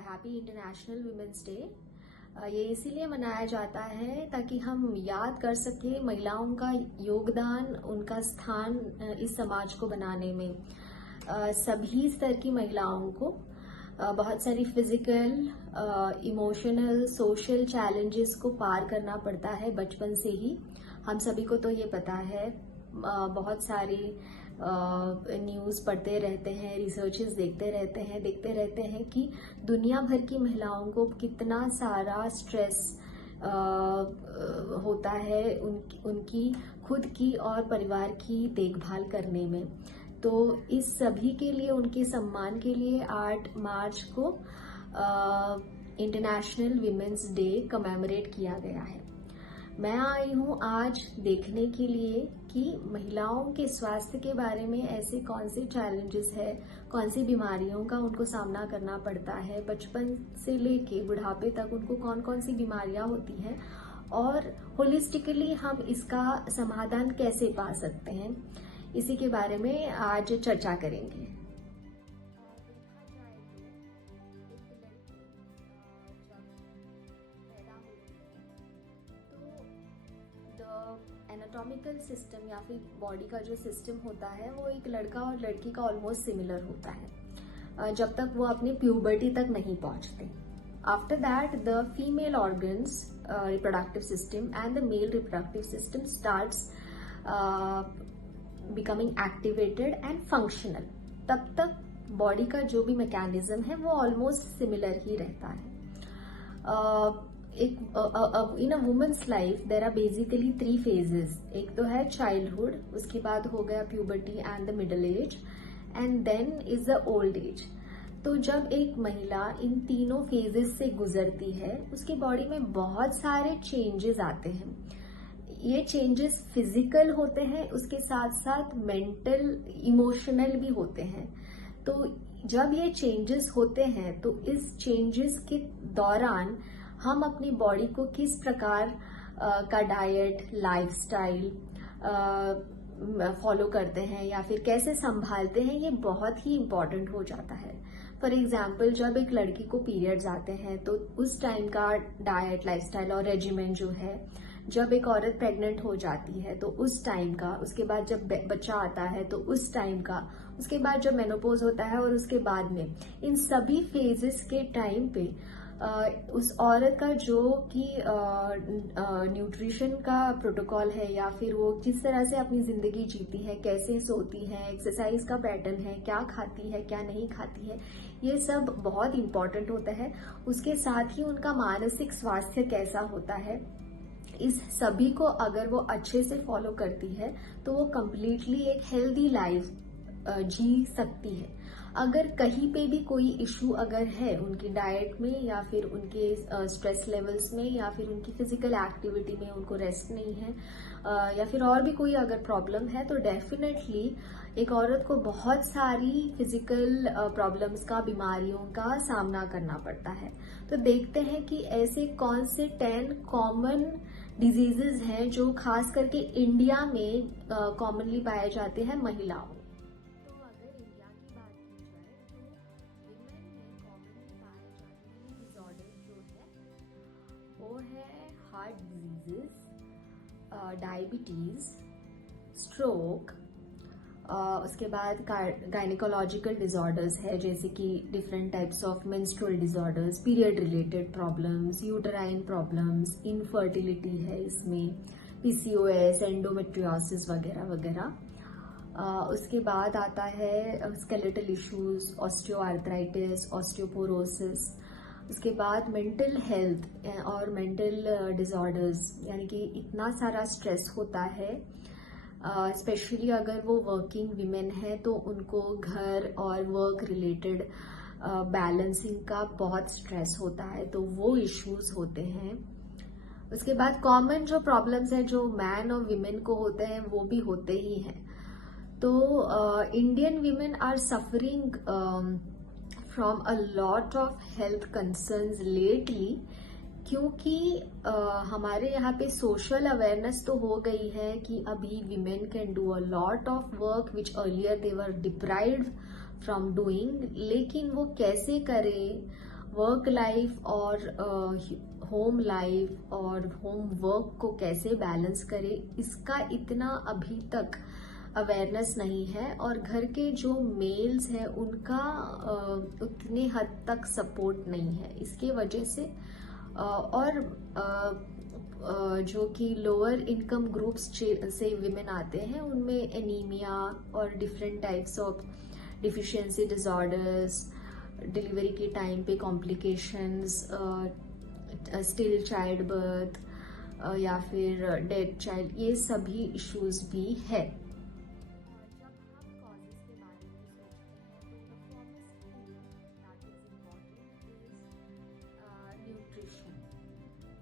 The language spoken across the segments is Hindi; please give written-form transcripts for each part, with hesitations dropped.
Happy international women's day. ये इसीलिए मनाया जाता है ताकि हम याद कर सके महिलाओं का योगदान, उनका स्थान इस समाज को बनाने में। सभी स्तर की महिलाओं को बहुत सारी फिजिकल, इमोशनल, सोशल चैलेंजेस को पार करना पड़ता है बचपन से ही। हम सभी को तो ये पता है, बहुत सारी न्यूज़ पढ़ते रहते हैं, रिसर्चेस देखते रहते हैं कि दुनिया भर की महिलाओं को कितना सारा स्ट्रेस होता है उनकी खुद की और परिवार की देखभाल करने में। तो इस सभी के लिए, उनके सम्मान के लिए 8 मार्च को इंटरनेशनल विमेंस डे कमेमोरेट किया गया है। मैं आई हूँ आज देखने के लिए कि महिलाओं के स्वास्थ्य के बारे में ऐसे कौन से चैलेंजेस है, कौन सी बीमारियों का उनको सामना करना पड़ता है, बचपन से लेके बुढ़ापे तक उनको कौन कौन सी बीमारियां होती हैं और होलिस्टिकली हम इसका समाधान कैसे पा सकते हैं, इसी के बारे में आज चर्चा करेंगे। एनाटॉमिकल सिस्टम या फिर बॉडी का जो सिस्टम होता है वो एक लड़का और लड़की का ऑलमोस्ट सिमिलर होता है जब तक वो अपने प्यूबर्टी तक नहीं पहुंचते। After that the female organs, reproductive system and the male reproductive system starts becoming activated and functional. तब तक बॉडी का जो भी मैकेनिज्म है वो ऑलमोस्ट सिमिलर ही रहता है। In a women's life there are basically 3 phases। एक तो है चाइल्डहुड, उसके बाद हो गया puberty and the middle age, and then is the old age. तो जब एक महिला इन तीनों फेजेस से गुजरती है उसकी बॉडी में बहुत सारे चेंजेस आते हैं। ये चेंजेस फिजिकल होते हैं, उसके साथ साथ मेंटल, इमोशनल भी होते हैं। तो जब ये चेंजेस होते हैं तो इस चेंजेस के दौरान हम अपनी बॉडी को किस प्रकार का डाइट, लाइफस्टाइल फॉलो करते हैं या फिर कैसे संभालते हैं, ये बहुत ही इम्पोर्टेंट हो जाता है। फॉर एग्जाम्पल, जब एक लड़की को पीरियड्स आते हैं तो उस टाइम का डाइट, लाइफस्टाइल और रेजिमेंट जो है, जब एक औरत प्रेग्नेंट हो जाती है तो उस टाइम का, उसके बाद जब बच्चा आता है तो उस टाइम का, उसके बाद जब मेनोपॉज होता है और उसके बाद में, इन सभी फेजेस के टाइम पे उस औरत का जो कि न्यूट्रिशन का प्रोटोकॉल है या फिर वो किस तरह से अपनी जिंदगी जीती है, कैसे सोती है, एक्सरसाइज का पैटर्न है, क्या खाती है, क्या नहीं खाती है, ये सब बहुत इंपॉर्टेंट होता है। उसके साथ ही उनका मानसिक स्वास्थ्य कैसा होता है, इस सभी को अगर वो अच्छे से फॉलो करती है तो वो कंप्लीटली एक हेल्दी लाइफ जी सकती है। अगर कहीं पे भी कोई इशू अगर है उनकी डाइट में या फिर उनके स्ट्रेस लेवल्स में या फिर उनकी फिजिकल एक्टिविटी में, उनको रेस्ट नहीं है या फिर और भी कोई अगर प्रॉब्लम है, तो डेफिनेटली एक औरत को बहुत सारी फिजिकल प्रॉब्लम्स का, बीमारियों का सामना करना पड़ता है। तो देखते हैं कि ऐसे कौन से 10 कॉमन डिजीजेस हैं जो खास करके इंडिया में कॉमनली पाए जाते हैं महिलाओं। वो है हार्ट डिजीजेस, डायबिटीज, स्ट्रोक, उसके बाद गायनिकोलॉजिकल डिसऑर्डर्स है जैसे कि different types of menstrual disorders, period related problems, uterine problems, infertility है इसमें, पीसीओएस, एंडोमेट्रियोसिस वगैरह वगैरह। उसके बाद आता है स्केलेटल इश्यूज, ऑस्टियोआर्थराइटिस, ऑस्टियोपोरोसिस। उसके बाद मेंटल हेल्थ और मेंटल डिसऑर्डर्स, यानी कि इतना सारा स्ट्रेस होता है, स्पेशली अगर वो वर्किंग विमेन है तो उनको घर और वर्क रिलेटेड बैलेंसिंग का बहुत स्ट्रेस होता है, तो वो इश्यूज होते हैं। उसके बाद कॉमन जो प्रॉब्लम्स है जो मैन और विमेन को होते हैं वो भी होते ही हैं। तो Indian women are suffering from a lot of health concerns lately क्योंकि हमारे यहाँ पे सोशल अवेयरनेस तो हो गई है कि अभी women can do a lot of work which earlier they were deprived from doing, लेकिन वो कैसे करें वर्क लाइफ और होम लाइफ और होम वर्क को कैसे बैलेंस करें, इसका इतना अभी तक अवेयरनेस नहीं है। और घर के जो मेल्स हैं उनका उतने हद तक सपोर्ट नहीं है। इसके वजह से और जो कि लोअर इनकम ग्रुप्स से विमेन आते हैं उनमें एनीमिया और different types of deficiency disorders, delivery के टाइम पे कॉम्प्लिकेशंस, स्टिल चाइल्ड बर्थ या फिर डेड चाइल्ड, ये सभी इश्यूज भी है।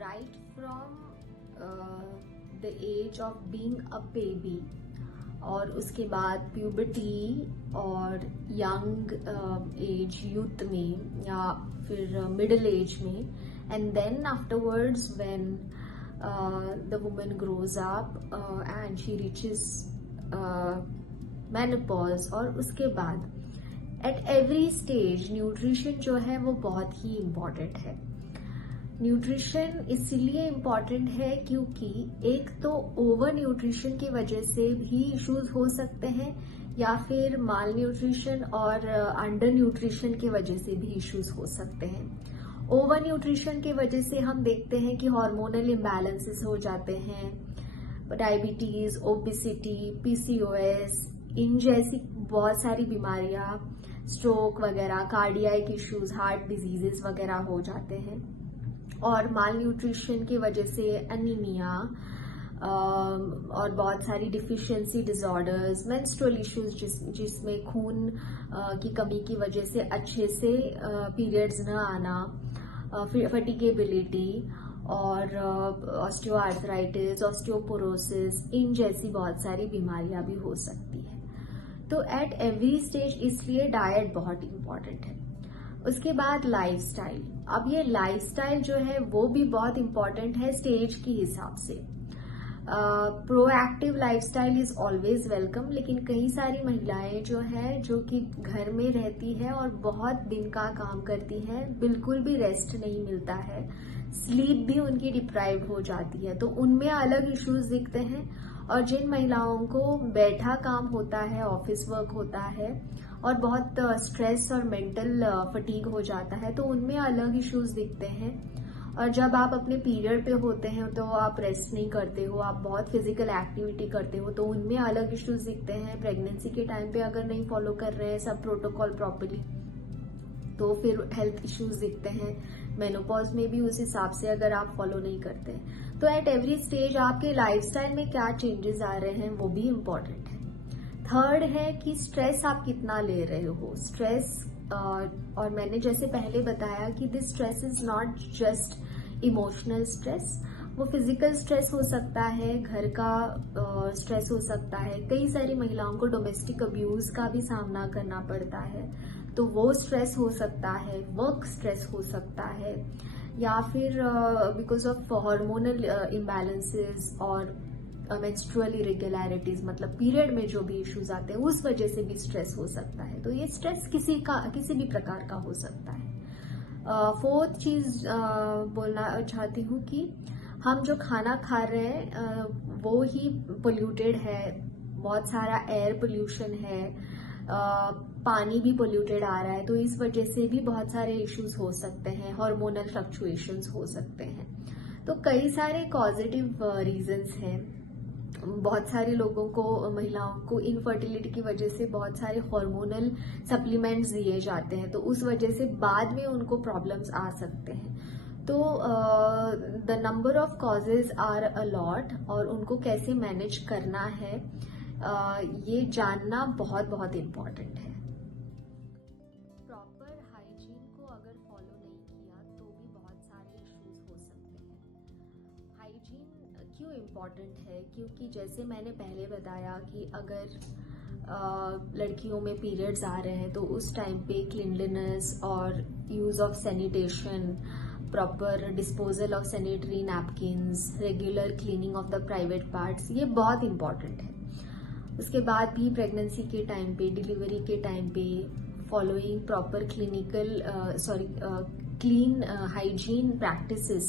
Right from the age of being a baby और उसके बाद प्यूबर्टी और यंग एज यूथ में या फिर मिडिल एज में, and then afterwards when the woman grows up and she reaches menopause, और उसके बाद एट एवरी स्टेज न्यूट्रिशन जो है वो बहुत ही इम्पॉर्टेंट है। न्यूट्रिशन इसलिए इम्पॉर्टेंट है क्योंकि एक तो ओवर न्यूट्रिशन की वजह से भी इश्यूज हो सकते हैं या फिर माल न्यूट्रिशन और अंडर न्यूट्रिशन की वजह से भी इश्यूज हो सकते हैं। ओवर न्यूट्रिशन की वजह से हम देखते हैं कि हार्मोनल इम्बैलेंसेस हो जाते हैं, डायबिटीज, ओबेसिटी, पीसीओएस, इन जैसी बहुत सारी बीमारियां, स्ट्रोक वगैरह, कार्डियक इश्यूज, हार्ट डिजीजेस वगैरह हो जाते हैं। और माल न्यूट्रिशन की वजह से एनीमिया और बहुत सारी डिफिशियंसी डिसऑर्डर्स, मेंस्ट्रुअल इश्यूज जिसमें खून की कमी की वजह से अच्छे से पीरियड्स न आना, फटीगेबिलिटी और ऑस्टियोआर्थराइटिस, ऑस्टियोपोरोसिस, इन जैसी बहुत सारी बीमारियां भी हो सकती है। तो एट एवरी स्टेज इसलिए डाइट बहुत इंपॉर्टेंट है। उसके बाद लाइफस्टाइल। अब ये लाइफस्टाइल जो है वो भी बहुत इंपॉर्टेंट है स्टेज के हिसाब से। Proactive lifestyle is always welcome, लेकिन कई सारी महिलाएं जो है जो कि घर में रहती है और बहुत दिन का काम करती है, बिल्कुल भी रेस्ट नहीं मिलता है, स्लीप भी उनकी डिप्राइव्ड हो जाती है, तो उनमें अलग इश्यूज दिखते हैं। और जिन महिलाओं को बैठा काम होता है, ऑफिस वर्क होता है और बहुत स्ट्रेस और मेंटल फटीग हो जाता है, तो उनमें अलग इश्यूज दिखते हैं। और जब आप अपने पीरियड पे होते हैं तो आप रेस्ट नहीं करते हो, आप बहुत फिजिकल एक्टिविटी करते हो, तो उनमें अलग इश्यूज दिखते हैं। प्रेगनेंसी के टाइम पे अगर नहीं फॉलो कर रहे हैं सब प्रोटोकॉल प्रॉपर्ली तो फिर हेल्थ इश्यूज दिखते हैं। मेनोपॉज में भी उस हिसाब से अगर आप फॉलो नहीं करते हैं, तो एट एवरी स्टेज आपके लाइफस्टाइल में क्या चेंजेस आ रहे हैं वो भी इम्पोर्टेंट है। थर्ड है कि स्ट्रेस आप कितना ले रहे हो। स्ट्रेस और मैंने जैसे पहले बताया कि this stress is not just emotional stress, वो फिजिकल स्ट्रेस हो सकता है, घर का स्ट्रेस हो सकता है। कई सारी महिलाओं को डोमेस्टिक अब्यूज का भी सामना करना पड़ता है, तो वो स्ट्रेस हो सकता है। वर्क स्ट्रेस हो सकता है, या फिर बिकॉज ऑफ हार्मोनल इम्बैलेंसेस और मेंस्ट्रुअल इरेगुलरिटीज, मतलब पीरियड में जो भी इश्यूज आते हैं उस वजह से भी स्ट्रेस हो सकता है। तो ये स्ट्रेस किसी भी प्रकार का हो सकता है। फोर्थ चीज बोलना चाहती हूँ कि हम जो खाना खा रहे हैं वो ही पोल्यूटेड है, बहुत सारा एयर पोल्यूशन है, पानी भी पोल्यूटेड आ रहा है, तो इस वजह से भी बहुत सारे इश्यूज हो सकते हैं, हार्मोनल फ्लक्चुएशंस हो सकते हैं। तो कई सारे पॉजिटिव रीजंस हैं। बहुत सारे लोगों को, महिलाओं को इनफर्टिलिटी की वजह से बहुत सारे हार्मोनल सप्लीमेंट्स दिए जाते हैं, तो उस वजह से बाद में उनको प्रॉब्लम्स आ सकते हैं। तो the number of causes are a lot, और उनको कैसे मैनेज करना है ये जानना बहुत बहुत इम्पोर्टेंट है। प्रॉपर हाइजीन को अगर फॉलो नहीं किया तो भी बहुत सारे इश्यूज हो सकते हैं। हाइजीन क्यों इम्पोर्टेंट है? क्योंकि जैसे मैंने पहले बताया कि अगर लड़कियों में पीरियड्स आ रहे हैं तो उस टाइम पे क्लीनलीनेस और use of sanitation, proper disposal of sanitary napkins, regular cleaning of the private parts, ये बहुत इंपॉर्टेंट है। उसके बाद भी प्रेगनेंसी के टाइम पे, डिलीवरी के टाइम पे following proper clean hygiene practices,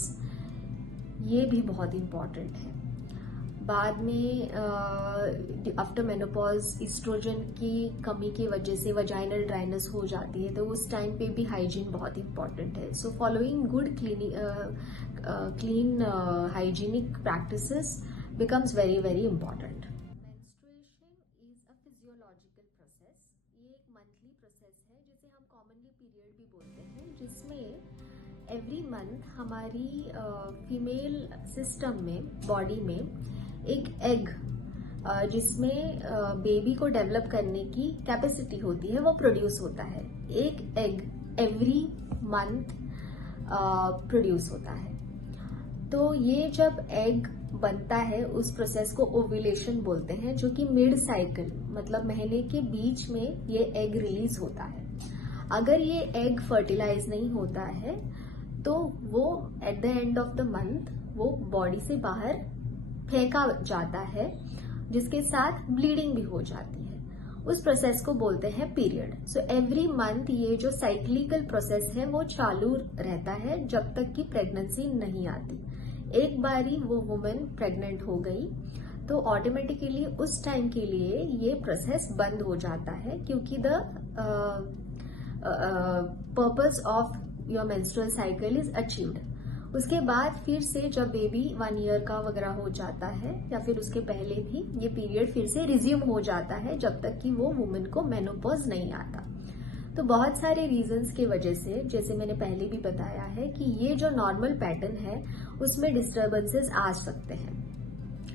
ये भी बहुत इंपॉर्टेंट है। बाद में आफ्टर मेनोपॉज एस्ट्रोजन की कमी की वजह से वजाइनल ड्राइनेस हो जाती है, तो उस टाइम पे भी हाइजीन बहुत इंपॉर्टेंट है। So following good clean hygienic practices becomes very very important. Menstruation is a physiological process. ये एक monthly process है जिसे हम commonly period भी बोलते हैं, जिसमें every month हमारी फीमेल सिस्टम में, बॉडी में एक एग जिसमें बेबी को डेवलप करने की कैपेसिटी होती है, वो प्रोड्यूस होता है। एक एग एवरी मंथ प्रोड्यूस होता है। तो ये जब एग बनता है, उस प्रोसेस को ओव्यूलेशन बोलते हैं, जो कि मिड साइकिल मतलब महीने के बीच में ये एग रिलीज होता है। अगर ये एग फर्टिलाइज नहीं होता है तो वो at the end of the month वो बॉडी से बाहर फेंका जाता है, जिसके साथ ब्लीडिंग भी हो जाती है। उस प्रोसेस को बोलते हैं पीरियड। सो एवरी मंथ ये जो साइक्लिकल प्रोसेस है वो चालू रहता है जब तक कि प्रेगनेंसी नहीं आती। एक बारी वो वुमेन प्रेग्नेंट हो गई तो ऑटोमेटिकली उस टाइम के लिए ये प्रोसेस बंद हो जाता है, क्योंकि the purpose of your menstrual cycle is achieved. उसके बाद फिर से जब बेबी 1 ईयर का वगैरह हो जाता है या फिर उसके पहले भी ये पीरियड फिर से रिज्यूम हो जाता है, जब तक कि वो वुमेन को मेनोपॉज नहीं आता। तो बहुत सारे रीजंस की वजह से, जैसे मैंने पहले भी बताया है, कि ये जो नॉर्मल पैटर्न है उसमें डिस्टर्बेंसेस आ सकते हैं।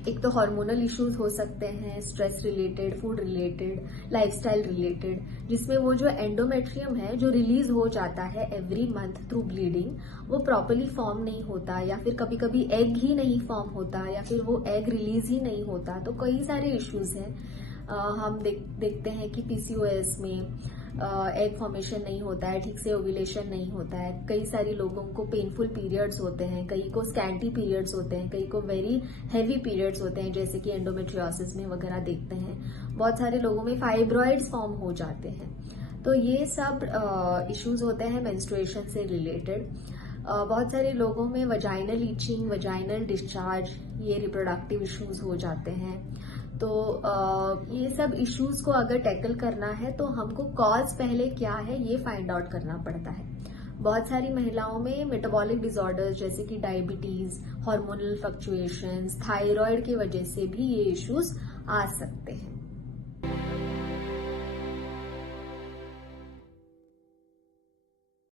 एक तो हार्मोनल इश्यूज हो सकते हैं, stress related, food related, lifestyle related, जिसमें वो जो एंडोमेट्रियम है जो रिलीज हो जाता है एवरी मंथ थ्रू ब्लीडिंग, वो प्रॉपरली फॉर्म नहीं होता, या फिर कभी कभी एग ही नहीं फॉर्म होता, या फिर वो एग रिलीज ही नहीं होता। तो कई सारे इश्यूज हैं। हम देखते हैं कि पीसीओएस में एग फॉर्मेशन नहीं होता है, ठीक से ओव्यूलेशन नहीं होता है, कई सारे लोगों को पेनफुल पीरियड्स होते हैं, कई को स्कैंटी पीरियड्स होते हैं, कई को वेरी हैवी पीरियड्स होते हैं, जैसे कि एंडोमेट्रियोसिस में वगैरह देखते हैं। बहुत सारे लोगों में फाइब्रॉइड्स फॉर्म हो जाते हैं। तो ये सब इश्यूज होते हैं मेंस्ट्रुएशन से रिलेटेड। बहुत सारे लोगों में वजाइनल ईचिंग, वजाइनल डिस्चार्ज, ये रिप्रोडक्टिव इश्यूज हो जाते हैं। तो ये सब इश्यूज को अगर टैकल करना है तो हमको कॉज पहले क्या है ये फाइंड आउट करना पड़ता है। बहुत सारी महिलाओं में मेटाबॉलिक डिसऑर्डर्स जैसे कि डायबिटीज, हार्मोनल फ्लक्चुएशंस, थायराइड की वजह से भी ये इश्यूज आ सकते हैं।